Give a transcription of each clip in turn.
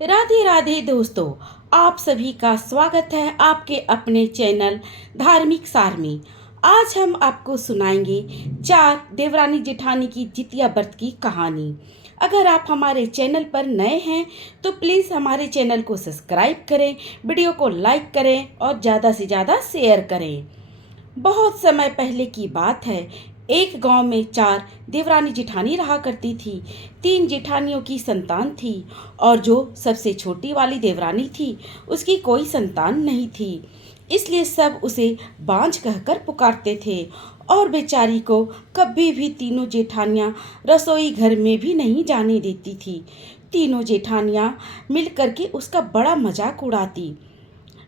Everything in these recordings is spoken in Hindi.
राधे राधे दोस्तों, आप सभी का स्वागत है आपके अपने चैनल धार्मिक सार में। आज हम आपको सुनाएंगे चार देवरानी जेठानी की जितिया व्रत की कहानी। अगर आप हमारे चैनल पर नए हैं तो प्लीज़ हमारे चैनल को सब्सक्राइब करें, वीडियो को लाइक करें और ज़्यादा से ज़्यादा शेयर करें। बहुत समय पहले की बात है। एक गांव में चार देवरानी जेठानी रहा करती थी। तीन जेठानियों की संतान थी और जो सबसे छोटी वाली देवरानी थी उसकी कोई संतान नहीं थी। इसलिए सब उसे बांझ कहकर पुकारते थे और बेचारी को कभी भी तीनों जेठानियां रसोई घर में भी नहीं जाने देती थी। तीनों जेठानियां मिलकर के उसका बड़ा मजाक उड़ाती,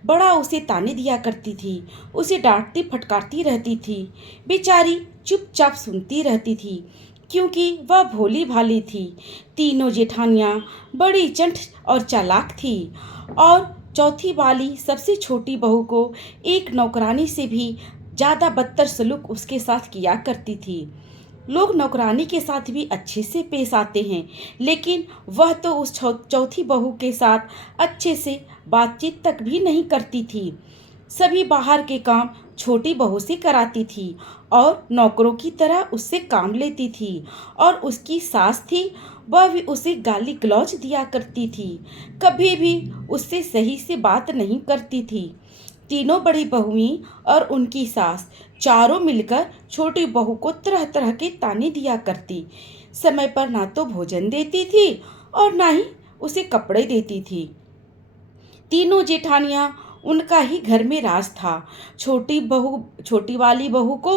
बड़ा उसे ताने दिया करती थी, उसे डांटती फटकारती रहती थी। बेचारी चुपचाप सुनती रहती थी क्योंकि वह भोली भाली थी। तीनों जेठानियां बड़ी चंट और चालाक थी और चौथी वाली सबसे छोटी बहू को एक नौकरानी से भी ज़्यादा बदतर सलूक उसके साथ किया करती थी। लोग नौकरानी के साथ भी अच्छे से पेश आते हैं, लेकिन वह तो उस चौथी बहू के साथ अच्छे से बातचीत तक भी नहीं करती थी। सभी बाहर के काम छोटी बहू से कराती थी और नौकरों की तरह उससे काम लेती थी। और उसकी सास थी, वह भी उसे गाली गलौज दिया करती थी, कभी भी उससे सही से बात नहीं करती थी। तीनों बड़ी बहुएं और उनकी सास चारों मिलकर छोटी बहू को तरह तरह के ताने दिया करती। समय पर ना तो भोजन देती थी और ना ही उसे कपड़े देती थी। तीनों जेठानियां उनका ही घर में राज था। छोटी वाली बहू को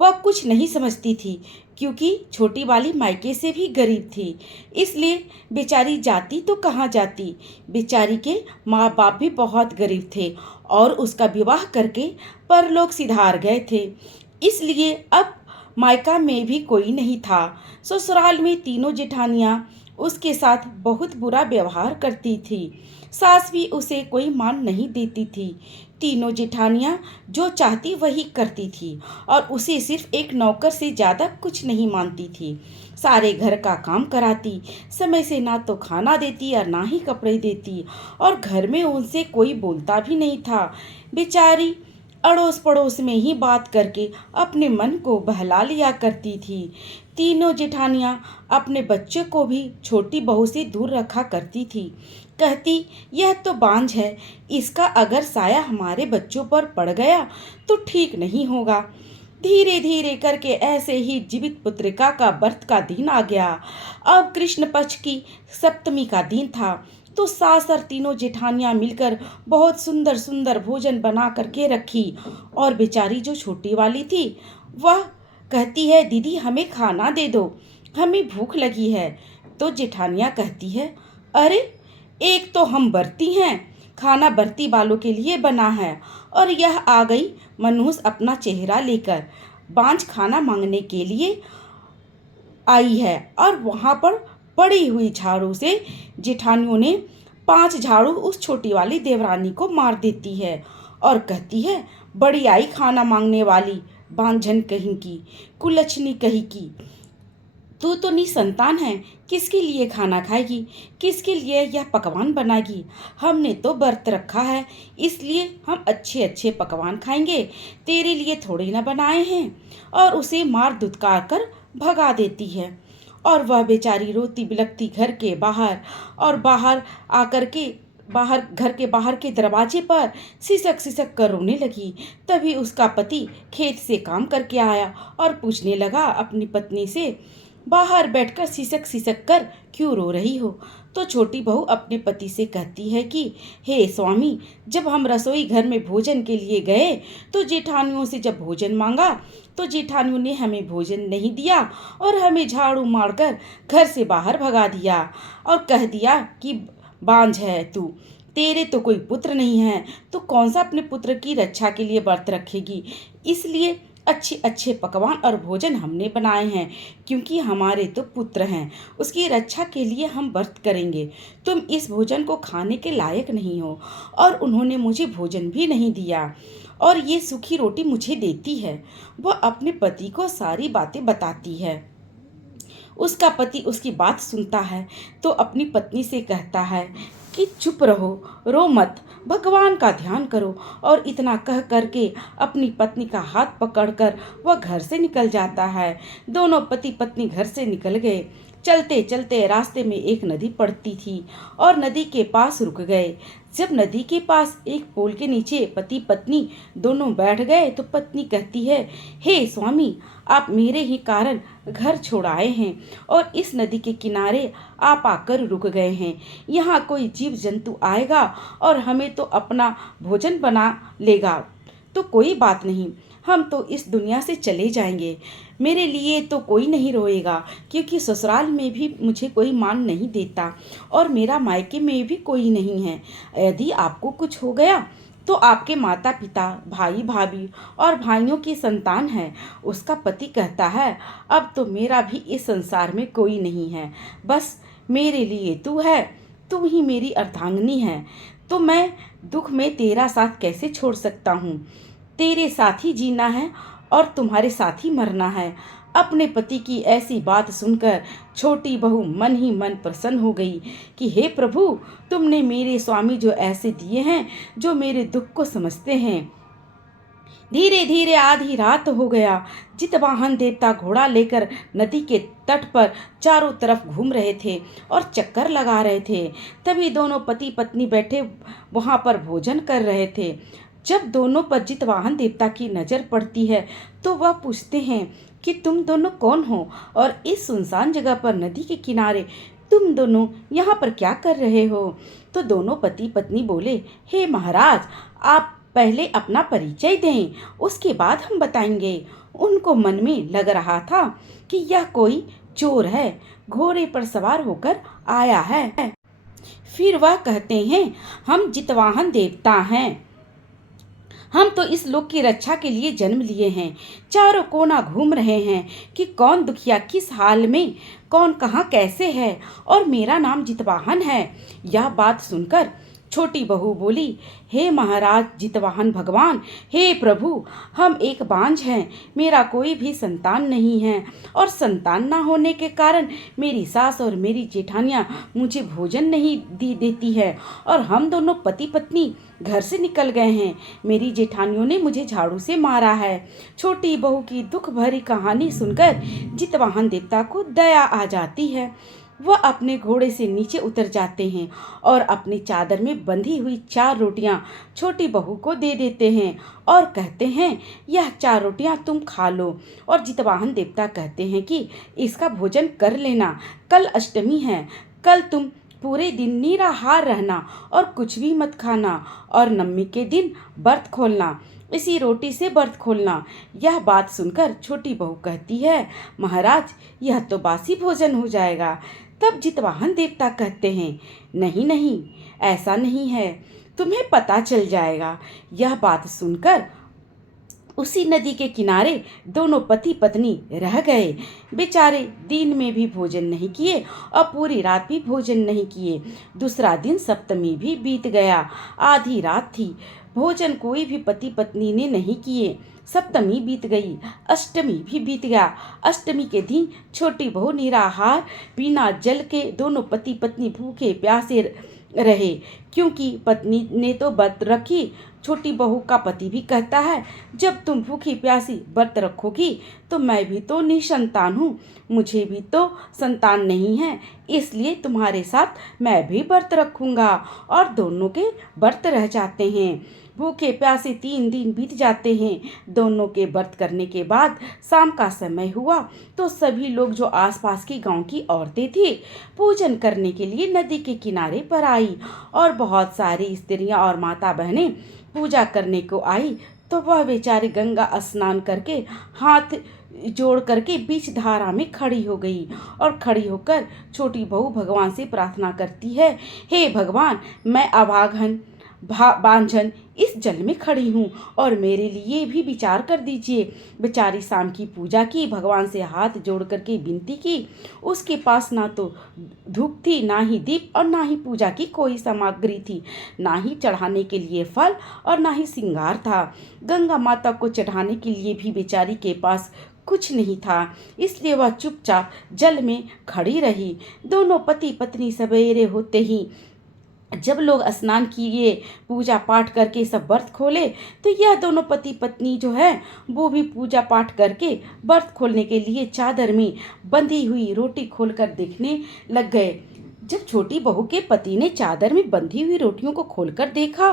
वह कुछ नहीं समझती थी क्योंकि छोटी वाली मायके से भी गरीब थी। इसलिए बेचारी जाती तो कहाँ जाती। बेचारी के माँ बाप भी बहुत गरीब थे और उसका विवाह करके परलोक सिधार गए थे। इसलिए अब मायका में भी कोई नहीं था। ससुराल में तीनों जेठानियां उसके साथ बहुत बुरा व्यवहार करती थी। सास भी उसे कोई मान नहीं देती थी। तीनों जेठानियां जो चाहती वही करती थी और उसे सिर्फ एक नौकर से ज़्यादा कुछ नहीं मानती थी। सारे घर का काम कराती, समय से ना तो खाना देती और ना ही कपड़े देती, और घर में उनसे कोई बोलता भी नहीं था। बेचारी अड़ोस पड़ोस में ही बात करके अपने मन को बहला लिया करती थी। तीनों जेठानियां अपने बच्चे को भी छोटी बहू से दूर रखा करती थी। कहती, यह तो बांझ है, इसका अगर साया हमारे बच्चों पर पड़ गया तो ठीक नहीं होगा। धीरे धीरे करके ऐसे ही जीवित पुत्रिका का व्रत का दिन आ गया। अब कृष्ण पक्ष की सप्तमी का दिन था तो सास और तीनों जेठानियां मिलकर बहुत सुंदर सुंदर भोजन बना करके रखी। और बेचारी जो छोटी वाली थी वह कहती है, दीदी हमें खाना दे दो, हमें भूख लगी है। तो जेठानियां कहती है, अरे एक तो हम बरती हैं, खाना बरती वालों के लिए बना है, और यह आ गई मनहूस अपना चेहरा लेकर बांझ खाना मांगने के लिए आई है। और वहाँ पर पड़ी हुई झाड़ू से जेठानियों ने 5 झाड़ू उस छोटी वाली देवरानी को मार देती है और कहती है, बड़ी आई खाना मांगने वाली, बांझन कहीं की, कुलच्छनी कहीं की, तू तो निसंतान है, किसके लिए खाना खाएगी, किसके लिए यह पकवान बनाएगी। हमने तो व्रत रखा है, इसलिए हम अच्छे अच्छे पकवान खाएंगे, तेरे लिए थोड़े ना बनाए हैं। और उसे मार दुत्कार कर भगा देती है। और वह बेचारी रोती बिलखती घर के बाहर और बाहर आकर के बाहर घर के बाहर के दरवाजे पर सिसक सिसक कर रोने लगी। तभी उसका पति खेत से काम करके आया और पूछने लगा अपनी पत्नी से, बाहर बैठकर सिसक सिसक कर क्यों रो रही हो। तो छोटी बहू अपने पति से कहती है कि हे स्वामी, जब हम रसोई घर में भोजन के लिए गए तो जेठानियों से जब भोजन मांगा तो जेठानियों ने हमें भोजन नहीं दिया और हमें झाड़ू मारकर घर से बाहर भगा दिया और कह दिया कि बांझ है तू, तेरे तो कोई पुत्र नहीं है, तो कौन सा अपने पुत्र की रक्षा के लिए व्रत रखेगी। इसलिए अच्छे अच्छे पकवान और भोजन हमने बनाए हैं क्योंकि हमारे तो पुत्र हैं, उसकी रक्षा के लिए हम व्रत करेंगे। तुम इस भोजन को खाने के लायक नहीं हो। और उन्होंने मुझे भोजन भी नहीं दिया और ये सूखी रोटी मुझे देती है। वह अपने पति को सारी बातें बताती है। उसका पति उसकी बात सुनता है तो अपनी पत्नी से कहता है कि चुप रहो, रो मत, भगवान का ध्यान करो। और इतना कह करके अपनी पत्नी का हाथ पकड़कर वह घर से निकल जाता है। दोनों पति पत्नी घर से निकल गए। चलते चलते रास्ते में एक नदी पड़ती थी और नदी के पास रुक गए। जब नदी के पास एक पोल के नीचे पति पत्नी दोनों बैठ गए तो पत्नी कहती है, हे स्वामी, आप मेरे ही कारण घर छोड़ आए हैं और इस नदी के किनारे आप आकर रुक गए हैं। यहाँ कोई जीव जंतु आएगा और हमें तो अपना भोजन बना लेगा तो कोई बात नहीं, हम तो इस दुनिया से चले जाएंगे। मेरे लिए तो कोई नहीं रोएगा, क्योंकि ससुराल में भी मुझे कोई मान नहीं देता और मेरा मायके में भी कोई नहीं है। यदि आपको कुछ हो गया तो आपके माता पिता, भाई भाभी और भाइयों की संतान है। उसका पति कहता है, अब तो मेरा भी इस संसार में कोई नहीं है, बस मेरे लिए तू है, तू ही मेरी अर्धांगिनी है। तो मैं दुख में तेरा साथ कैसे छोड़ सकता हूँ। तेरे साथ ही जीना है और तुम्हारे साथ ही मरना है। अपने पति की ऐसी बात सुनकर छोटी बहू मन ही मन प्रसन्न हो गई कि हे प्रभु, तुमने मेरे स्वामी जो ऐसे दिए हैं जो मेरे दुख को समझते हैं। धीरे धीरे आधी रात हो गया। जितवाहन देवता घोड़ा लेकर नदी के तट पर चारों तरफ घूम रहे थे और चक्कर लगा रहे थे। तभी दोनों पति पत्नी बैठे वहां पर भोजन कर रहे थे। जब दोनों पर जितवाहन देवता की नज़र पड़ती है तो वह पूछते हैं कि तुम दोनों कौन हो और इस सुनसान जगह पर नदी के किनारे तुम दोनों यहाँ पर क्या कर रहे हो। तो दोनों पति पत्नी बोले, हे महाराज, आप पहले अपना परिचय दें, उसके बाद हम बताएंगे। उनको मन में लग रहा था कि यह कोई चोर है, घोड़े पर सवार होकर आया है। फिर वह कहते हैं, हम जितवाहन देवता हैं, हम तो इस लोक की रक्षा के लिए जन्म लिए हैं। चारों कोना घूम रहे हैं कि कौन दुखिया किस हाल में, कौन कहाँ कैसे है, और मेरा नाम जितवाहन है। यह बात सुनकर छोटी बहू बोली, हे महाराज जितवाहन भगवान, हे प्रभु, हम एक बांझ हैं, मेरा कोई भी संतान नहीं है और संतान ना होने के कारण मेरी सास और मेरी जेठानियाँ मुझे भोजन नहीं देती है और हम दोनों पति पत्नी घर से निकल गए हैं। मेरी जेठानियों ने मुझे झाड़ू से मारा है। छोटी बहू की दुख भरी कहानी सुनकर जितवाहन देवता को दया आ जाती है। वह अपने घोड़े से नीचे उतर जाते हैं और अपनी चादर में बंधी हुई 4 रोटियां छोटी बहू को दे देते हैं और कहते हैं, यह 4 रोटियां तुम खा लो। और जितवाहन देवता कहते हैं कि इसका भोजन कर लेना, कल अष्टमी है, कल तुम पूरे दिन निराहार रहना और कुछ भी मत खाना और नवमी के दिन व्रत खोलना, इसी रोटी से व्रत खोलना। यह बात सुनकर छोटी बहू कहती है, महाराज यह तो बासी भोजन हो जाएगा। तब जितवाहन देवता कहते हैं, नहीं नहीं, ऐसा नहीं है, तुम्हें पता चल जाएगा। यह बात सुनकर उसी नदी के किनारे दोनों पति पत्नी रह गए। बेचारे दिन में भी भोजन नहीं किए और पूरी रात भी भोजन नहीं किए। दूसरा दिन सप्तमी भी बीत गया। आधी रात थी, भोजन कोई भी पति पत्नी ने नहीं किए। सप्तमी बीत गई, अष्टमी भी बीत गया। अष्टमी के दिन छोटी बहू निराहार बिना जल के दोनों पति पत्नी भूखे प्यासे रहे, क्योंकि पत्नी ने तो व्रत रखी। छोटी बहू का पति भी कहता है, जब तुम भूखी प्यासी व्रत रखोगी तो मैं भी तो निसंतान हूँ, मुझे भी तो संतान नहीं है, इसलिए तुम्हारे साथ मैं भी व्रत रखूँगा। और दोनों के व्रत रह जाते हैं। भूखे प्यासे 3 दिन बीत जाते हैं। दोनों के व्रत करने के बाद शाम का समय हुआ तो सभी लोग जो आसपास की गांव की औरतें थी पूजन करने के लिए नदी के किनारे पर आई और बहुत सारी स्त्रियां और माता बहनें पूजा करने को आई। तो वह बेचारी गंगा स्नान करके हाथ जोड़ करके बीच धारा में खड़ी हो गई और खड़ी होकर छोटी बहू भगवान से प्रार्थना करती है, हे भगवान, मैं अभागन बांझन इस जल में खड़ी हूँ और मेरे लिए भी विचार कर दीजिए। बेचारी शाम की पूजा की, भगवान से हाथ जोड़ करके विनती की। उसके पास ना तो धूप थी, ना ही दीप और ना ही पूजा की कोई सामग्री थी, ना ही चढ़ाने के लिए फल और ना ही श्रृंगार था। गंगा माता को चढ़ाने के लिए भी बेचारी के पास कुछ नहीं था, इसलिए वह चुपचाप जल में खड़ी रही। दोनों पति पत्नी सवेरे होते ही जब लोग स्नान किए, पूजा पाठ करके सब व्रत खोले, तो यह दोनों पति पत्नी जो है वो भी पूजा पाठ करके व्रत खोलने के लिए चादर में बंधी हुई रोटी खोलकर देखने लग गए। जब छोटी बहू के पति ने चादर में बंधी हुई रोटियों को खोलकर देखा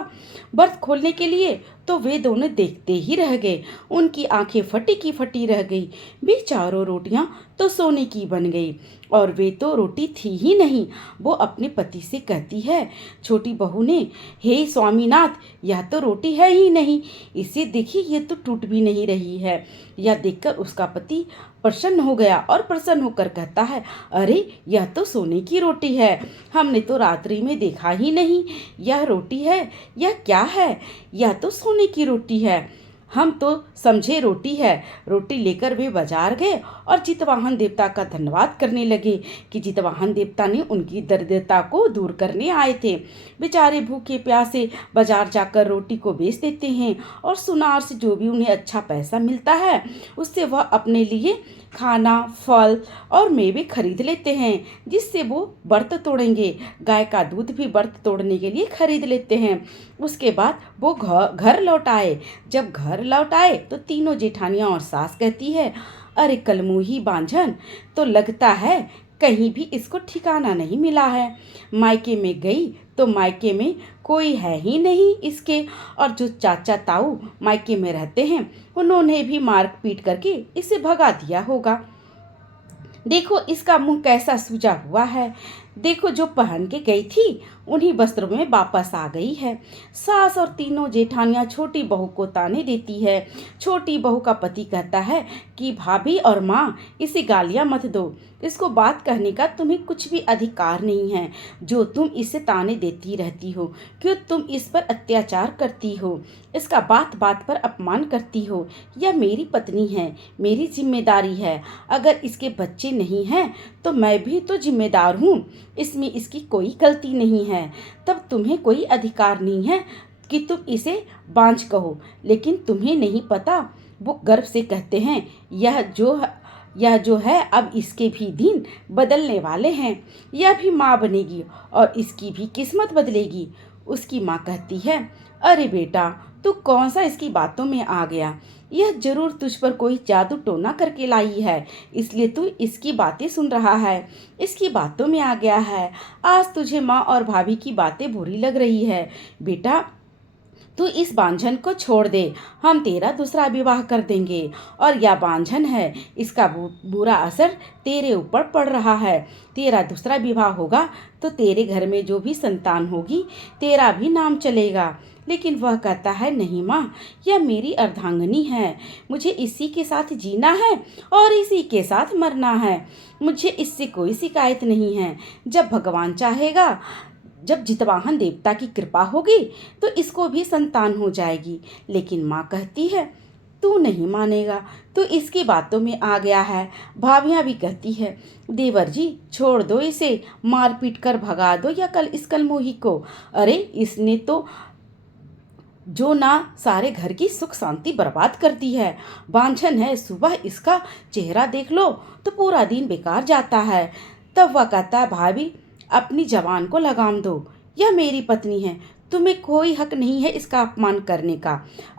व्रत खोलने के लिए, तो वे दोनों देखते ही रह गए। उनकी आंखें फटी की फटी रह गई। वे चारों रोटियां तो सोने की बन गई और वे तो रोटी थी ही नहीं। वो अपने पति से कहती है, छोटी बहू ने, हे स्वामीनाथ, यह तो रोटी है ही नहीं, इसे देखिए ये तो टूट भी नहीं रही है। यह देखकर उसका पति प्रसन्न हो गया और प्रसन्न होकर कहता है, अरे यह तो सोने की रोटी है, हमने तो रात्रि में देखा ही नहीं। यह रोटी है, यह क्या है? यह तो सोने की रोटी है, हम तो समझे रोटी है। रोटी लेकर वे बाजार गए और जितवाहन देवता का धन्यवाद करने लगे कि जितवाहन देवता ने उनकी दरिद्रता को दूर करने आए थे। बेचारे भूखे प्यासे बाजार जाकर रोटी को बेच देते हैं और सुनार से जो भी उन्हें अच्छा पैसा मिलता है उससे वह अपने लिए खाना, फल और मेवे खरीद लेते हैं, जिससे वो व्रत तोड़ेंगे। गाय का दूध भी व्रत तोड़ने के लिए खरीद लेते हैं। उसके बाद वो घर लौट आए। जब घर लौट आए तो तीनों जेठानियां और सास कहती है, अरे कलमुही बांझन, तो लगता है कहीं भी इसको ठिकाना नहीं मिला है। मायके में गई तो मायके में कोई है ही नहीं इसके, और जो चाचा ताऊ मायके में रहते हैं उन्होंने भी मार पीट करके इसे भगा दिया होगा। देखो इसका मुंह कैसा सूजा हुआ है। देखो जो पहन के गई थी उन्हीं वस्त्रों में वापस आ गई है। सास और तीनों जेठानियां छोटी बहू को ताने देती है। छोटी बहू का पति कहता है कि भाभी और माँ, इसे गालियां मत दो, इसको बात कहने का तुम्हें कुछ भी अधिकार नहीं है। जो तुम इसे ताने देती रहती हो, क्यों तुम इस पर अत्याचार करती हो, इसका बात बात पर अपमान करती हो। यह मेरी पत्नी है, मेरी जिम्मेदारी है। अगर इसके बच्चे नहीं हैं तो मैं भी तो जिम्मेदार हूँ, इसमें इसकी कोई गलती नहीं है। तब तुम्हें कोई अधिकार नहीं है कि तुम इसे बांझ कहो। लेकिन तुम्हें नहीं पता, वो गर्व से कहते हैं, यह जो है अब इसके भी दिन बदलने वाले हैं। यह भी माँ बनेगी और इसकी भी किस्मत बदलेगी। उसकी माँ कहती है, अरे बेटा, तू कौन सा इसकी बातों में आ गया? यह जरूर तुझ पर कोई जादू टोना करके लाई है, इसलिए तू इसकी बातें सुन रहा है, इसकी बातों में आ गया है। आज तुझे माँ और भाभी की बातें बुरी लग रही है। बेटा, तू इस बांझन को छोड़ दे, हम तेरा दूसरा विवाह कर देंगे। और यह बांझन है, इसका बुरा असर तेरे ऊपर पड़ रहा है। तेरा दूसरा विवाह होगा तो तेरे घर में जो भी संतान होगी तेरा भी नाम चलेगा। लेकिन वह कहता है, नहीं माँ, यह मेरी अर्धांगिनी है, मुझे इसी के साथ जीना है और इसी के साथ मरना है। मुझे इससे कोई शिकायत नहीं है। जब भगवान चाहेगा, जब जितवाहन देवता की कृपा होगी तो इसको भी संतान हो जाएगी। लेकिन माँ कहती है, तू नहीं मानेगा, तू इसकी बातों में आ गया है। भाभियाँ भी कहती है, देवर जी छोड़ दो इसे, मार पीट कर भगा दो या इस कलमोही को। अरे इसने तो जो ना सारे घर की सुख शांति बर्बाद कर दी है। बांझन है, सुबह इसका चेहरा देख लो तो पूरा दिन बेकार जाता है। तब वह कहता है, भाभी अपनी जबान को लगाम दो, यह मेरी पत्नी है, तुम्हें कोई हक नहीं है इसका अपमान करने का।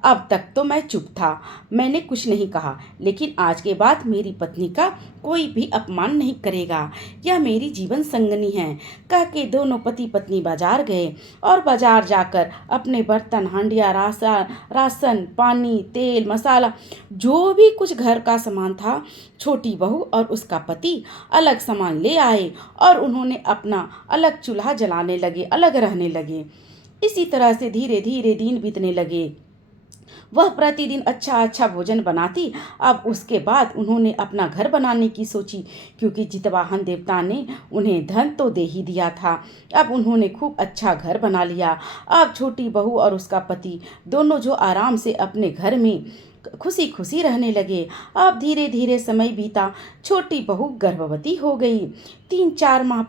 अब तक तो मैं चुप था, मैंने कुछ नहीं कहा, लेकिन आज के बाद मेरी पत्नी का कोई भी अपमान नहीं करेगा। यह मेरी जीवन संगनी है। कह के दोनों पति पत्नी बाजार गए और बाजार जाकर अपने बर्तन, हांडिया, राशन, पानी, तेल, मसाला, जो भी कुछ घर का सामान था, छोटी बहू और उसका पति अलग सामान ले आए और उन्होंने अपना अलग चूल्हा जलाने लगे, अलग रहने लगे। इसी तरह से धीरे धीरे दिन बीतने लगे। वह प्रतिदिन अच्छा अच्छा भोजन बनाती। अब उसके बाद उन्होंने अपना घर बनाने की सोची, क्योंकि जितवाहन देवता ने उन्हें धन तो दे ही दिया था। अब उन्होंने खूब अच्छा घर बना लिया। अब छोटी बहू और उसका पति दोनों जो आराम से अपने घर में खुशी खुशी रहने लगे। अब धीरे धीरे समय बीता, छोटी बहू गर्भवती हो गई। 3-4 माह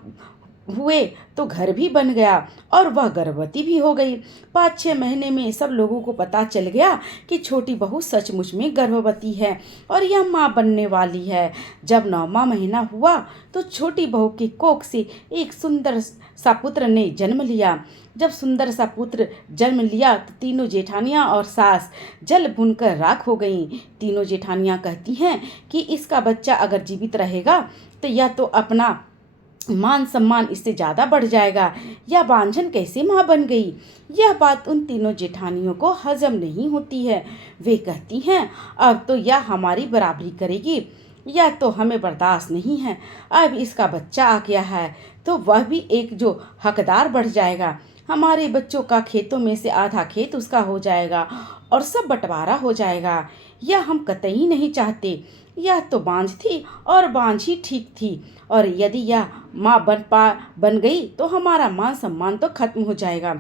हुए तो घर भी बन गया और वह गर्भवती भी हो गई। 5-6 महीने में सब लोगों को पता चल गया कि छोटी बहू सचमुच में गर्भवती है और यह माँ बनने वाली है। जब 9वां महीना हुआ तो छोटी बहू की कोख से एक सुंदर सा पुत्र ने जन्म लिया। जब सुंदर सा पुत्र जन्म लिया तो तीनों जेठानियाँ और सास जल भुनकर राख हो गईं। तीनों जेठानियाँ कहती हैं कि इसका बच्चा अगर जीवित रहेगा तो यह तो अपना मान सम्मान इससे ज़्यादा बढ़ जाएगा। यह बांझन कैसे माँ बन गई? यह बात उन तीनों जेठानियों को हजम नहीं होती है। वे कहती हैं अब तो यह हमारी बराबरी करेगी, यह तो हमें बर्दाश्त नहीं है। अब इसका बच्चा आ गया है तो वह भी एक जो हकदार बढ़ जाएगा। हमारे बच्चों का खेतों में से आधा खेत उसका हो जाएगा और सब बंटवारा हो जाएगा। यह हम कतई नहीं चाहते। यह तो बांझ थी और बांझ ही ठीक थी, और यदि यह माँ बन गई तो हमारा मान सम्मान तो खत्म हो जाएगा।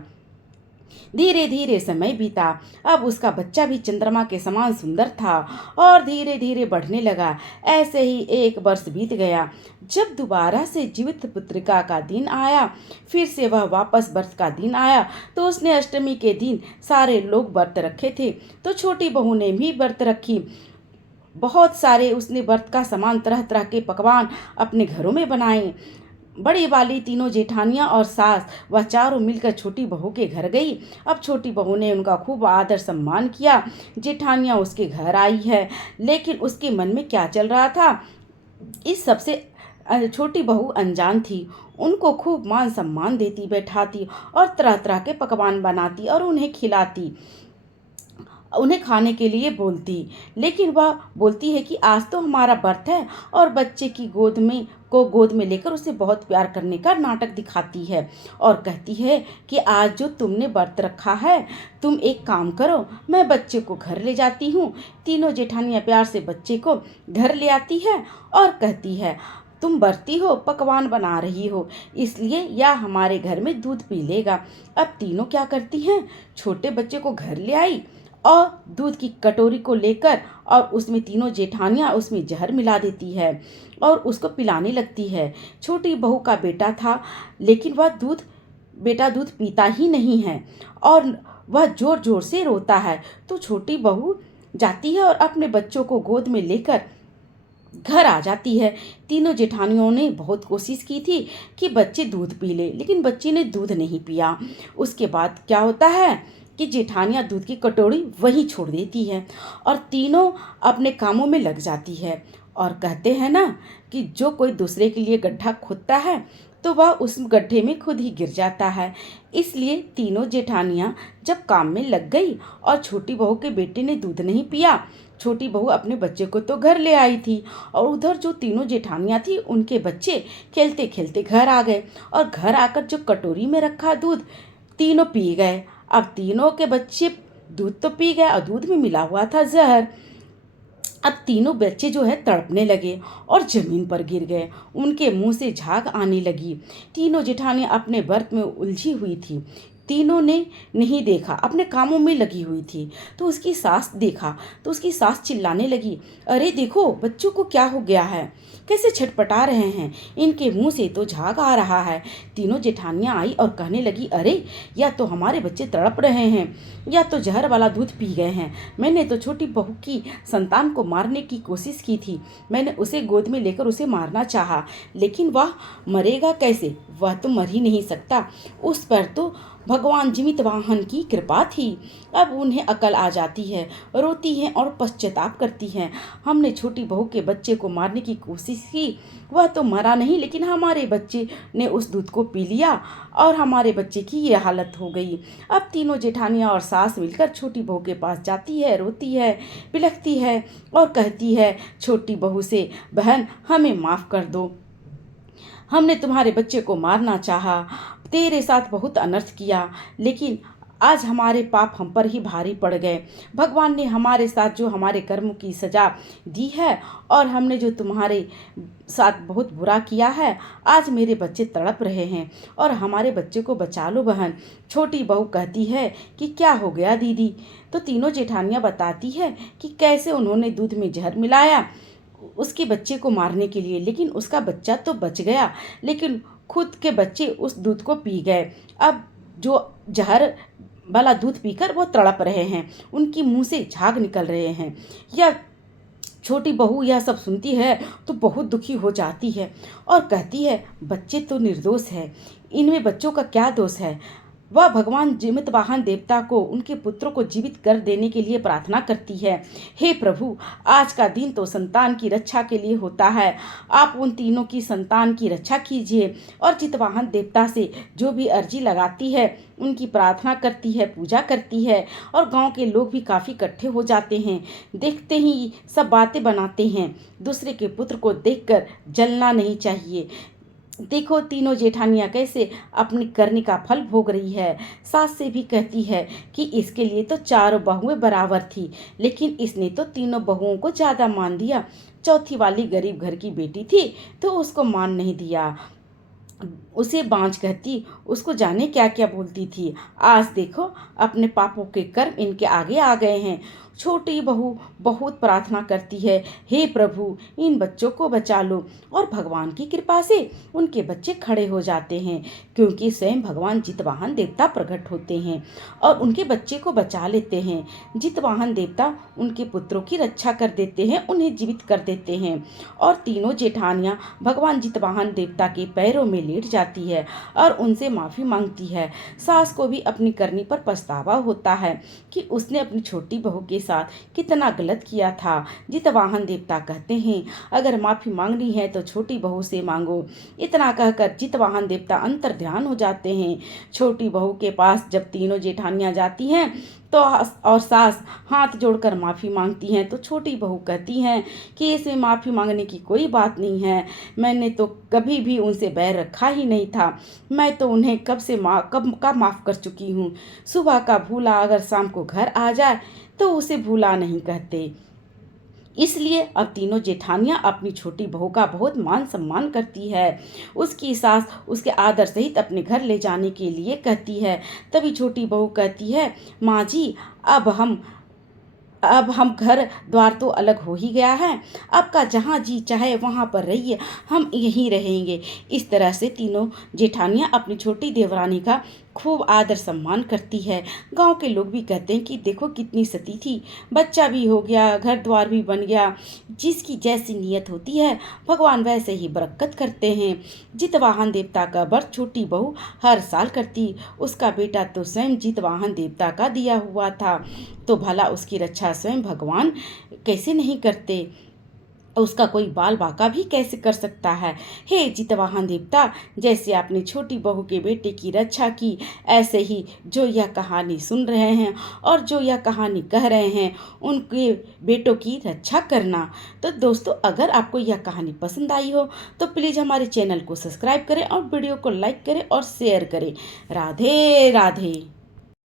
धीरे धीरे समय बीता। अब उसका बच्चा भी चंद्रमा के समान सुंदर था और धीरे धीरे बढ़ने लगा। ऐसे ही 1 वर्ष बीत गया। जब दोबारा से जीवित पुत्रिका का दिन आया, फिर से वह वापस व्रत का दिन आया, तो उसने अष्टमी के दिन सारे लोग व्रत रखे थे तो छोटी बहू ने भी व्रत रखी। बहुत सारे उसने व्रत का सामान, तरह तरह के पकवान अपने घरों में बनाए। बड़ी वाली तीनों जेठानियाँ और सास वह चारों मिलकर छोटी बहू के घर गई। अब छोटी बहू ने उनका खूब आदर सम्मान किया। जेठानियाँ उसके घर आई है, लेकिन उसके मन में क्या चल रहा था इस सबसे छोटी बहू अनजान थी। उनको खूब मान सम्मान देती, बैठाती और तरह तरह के पकवान बनाती और उन्हें खिलाती, उन्हें खाने के लिए बोलती। लेकिन वह बोलती है कि आज तो हमारा व्रत है, और बच्चे की गोद में लेकर उसे बहुत प्यार करने का नाटक दिखाती है और कहती है कि आज जो तुमने व्रत रखा है, तुम एक काम करो, मैं बच्चे को घर ले जाती हूँ। तीनों जेठानियाँ प्यार से बच्चे को घर ले आती है और कहती है तुम व्रती हो, पकवान बना रही हो, इसलिए यह हमारे घर में दूध पी लेगा। अब तीनों क्या करती हैं, छोटे बच्चे को घर ले आई और दूध की कटोरी को लेकर और उसमें तीनों जेठानियाँ उसमें जहर मिला देती है और उसको पिलाने लगती है। छोटी बहू का बेटा था, लेकिन वह बेटा दूध पीता ही नहीं है और वह जोर जोर से रोता है। तो छोटी बहू जाती है और अपने बच्चों को गोद में लेकर घर आ जाती है। तीनों जेठानियों ने बहुत कोशिश की थी कि बच्चे दूध पी ले, लेकिन बच्चे ने दूध नहीं पिया। उसके बाद क्या होता है कि जेठानियाँ दूध की कटोरी वहीं छोड़ देती है और तीनों अपने कामों में लग जाती है। और कहते हैं ना कि जो कोई दूसरे के लिए गड्ढा खोदता है तो वह उस गड्ढे में खुद ही गिर जाता है। इसलिए तीनों जेठानियाँ जब काम में लग गई और छोटी बहू के बेटे ने दूध नहीं पिया, छोटी बहू अपने बच्चे को तो घर ले आई थी और उधर जो तीनों जेठानियाँ थी उनके बच्चे खेलते खेलते घर आ गए और घर आकर जो कटोरी में रखा दूध तीनों पी गए। अब तीनों के बच्चे दूध तो पी गए और दूध में मिला हुआ था जहर। अब तीनों बच्चे जो है तड़पने लगे और जमीन पर गिर गए, उनके मुंह से झाग आने लगी। तीनों जेठानियाँ अपने व्रत में उलझी हुई थी, तीनों ने नहीं देखा, अपने कामों में लगी हुई थी। तो उसकी सास देखा तो उसकी सास चिल्लाने लगी, अरे देखो बच्चों को क्या हो गया है, कैसे छटपटा रहे हैं, इनके मुंह से तो झाग आ रहा है। तीनों जेठानियाँ आई और कहने लगी, अरे या तो हमारे बच्चे तड़प रहे हैं या तो जहर वाला दूध पी गए हैं। मैंने तो छोटी बहू की संतान को मारने की कोशिश की थी, मैंने उसे गोद में लेकर उसे मारना चाहा, लेकिन वह मरेगा कैसे, वह तो मर ही नहीं सकता, उस पर तो भगवान जीवित वाहन की कृपा थी। अब उन्हें अकल आ जाती है, रोती हैं और पश्चाताप करती हैं, हमने छोटी बहू के बच्चे को मारने की कोशिश की, वह तो मरा नहीं, लेकिन हमारे बच्चे ने उस दूध को पी लिया और हमारे बच्चे की ये हालत हो गई। अब तीनों जेठानियाँ और सास मिलकर छोटी बहू के पास जाती है, रोती है, बिलखती है और कहती है छोटी बहू से, बहन हमें माफ़ कर दो, हमने तुम्हारे बच्चे को मारना चाहा, तेरे साथ बहुत अनर्थ किया, लेकिन आज हमारे पाप हम पर ही भारी पड़ गए। भगवान ने हमारे साथ जो हमारे कर्म की सज़ा दी है और हमने जो तुम्हारे साथ बहुत बुरा किया है, आज मेरे बच्चे तड़प रहे हैं और हमारे बच्चे को बचा लो बहन। छोटी बहू कहती है कि क्या हो गया दीदी। तो तीनों जेठानियाँ बताती है कि कैसे उन्होंने दूध में जहर मिलाया उसके बच्चे को मारने के लिए, लेकिन उसका बच्चा तो बच गया, लेकिन खुद के बच्चे उस दूध को पी गए। अब जो जहर वाला दूध पीकर वो तड़प रहे हैं, उनकी मुंह से झाग निकल रहे हैं। यह छोटी बहू यह सब सुनती है तो बहुत दुखी हो जाती है और कहती है, बच्चे तो निर्दोष है, इनमें बच्चों का क्या दोष है। वह भगवान जीवित वाहन देवता को उनके पुत्रों को जीवित कर देने के लिए प्रार्थना करती है, हे प्रभु, आज का दिन तो संतान की रक्षा के लिए होता है, आप उन तीनों की संतान की रक्षा कीजिए। और जितवाहन देवता से जो भी अर्जी लगाती है, उनकी प्रार्थना करती है, पूजा करती है। और गांव के लोग भी काफ़ी इकट्ठे हो जाते हैं, देखते ही सब बातें बनाते हैं। दूसरे के पुत्र को देखकर जलना नहीं चाहिए। देखो तीनों जेठानियाँ कैसे अपनी करनी का फल भोग रही है। सास से भी कहती है कि इसके लिए तो चारों बहुएं बराबर थी, लेकिन इसने तो तीनों बहुओं को ज़्यादा मान दिया। चौथी वाली गरीब घर की बेटी थी तो उसको मान नहीं दिया, उसे बांझ कहती, उसको जाने क्या क्या बोलती थी। आज देखो अपने पापों के कर्म इनके आगे आ गए हैं। छोटी बहू बहुत प्रार्थना करती है, हे प्रभु, इन बच्चों को बचा लो। और भगवान की कृपा से उनके बच्चे खड़े हो जाते हैं, क्योंकि स्वयं भगवान जितवाहन देवता प्रकट होते हैं और उनके बच्चे को बचा लेते हैं। जितवाहन देवता उनके पुत्रों की रक्षा कर देते हैं, उन्हें जीवित कर देते हैं। और तीनों जेठानियाँ भगवान जितवाहन देवता के पैरों में लेट जाती है और उनसे माफ़ी मांगती है। सास को भी अपनी करनी पर पछतावा होता है कि उसने अपनी छोटी बहू के साथ कितना गलत किया था। जितवाहन देवता कहते हैं, अगर माफ़ी मांगनी है तो छोटी बहू से मांगो। इतना कहकर जितवाहन देवता अंतर ध्यान हो जाते हैं। छोटी बहू के पास जब तीनों जेठानियाँ जाती हैं तो और सास हाथ जोड़कर माफ़ी मांगती हैं, तो छोटी बहू कहती हैं कि इसमें माफ़ी मांगने की कोई बात नहीं है, मैंने तो कभी भी उनसे बैर रखा ही नहीं था, मैं तो उन्हें कब का माफ़ कर चुकी हूँ। सुबह का भूला अगर शाम को घर आ जाए तो उसे भूला नहीं कहते। इसलिए अब तीनों जेठानियाँ अपनी छोटी बहू का बहुत मान सम्मान करती है। उसकी सास उसके आदर सहित अपने घर ले जाने के लिए कहती है। तभी छोटी बहू कहती है, माँ जी, अब हम घर द्वार तो अलग हो ही गया है, आपका जहाँ जी चाहे वहाँ पर रहिए, हम यहीं रहेंगे। इस तरह से तीनों जेठानियाँ अपनी छोटी देवरानी का खूब आदर सम्मान करती है। गांव के लोग भी कहते हैं कि देखो कितनी सती थी, बच्चा भी हो गया, घर द्वार भी बन गया। जिसकी जैसी नीयत होती है भगवान वैसे ही बरकत करते हैं। जितवाहन देवता का व्रत छोटी बहू हर साल करती, उसका बेटा तो स्वयं जितवाहन देवता का दिया हुआ था, तो भला उसकी रक्षा स्वयं भगवान कैसे नहीं करते, उसका कोई बाल बाका भी कैसे कर सकता है। हे जितवाहन देवता, जैसे आपने छोटी बहू के बेटे की रक्षा की, ऐसे ही जो यह कहानी सुन रहे हैं और जो यह कहानी कह रहे हैं, उनके बेटों की रक्षा करना। तो दोस्तों, अगर आपको यह कहानी पसंद आई हो तो प्लीज़ हमारे चैनल को सब्सक्राइब करें और वीडियो को लाइक करें और शेयर करें। राधे राधे।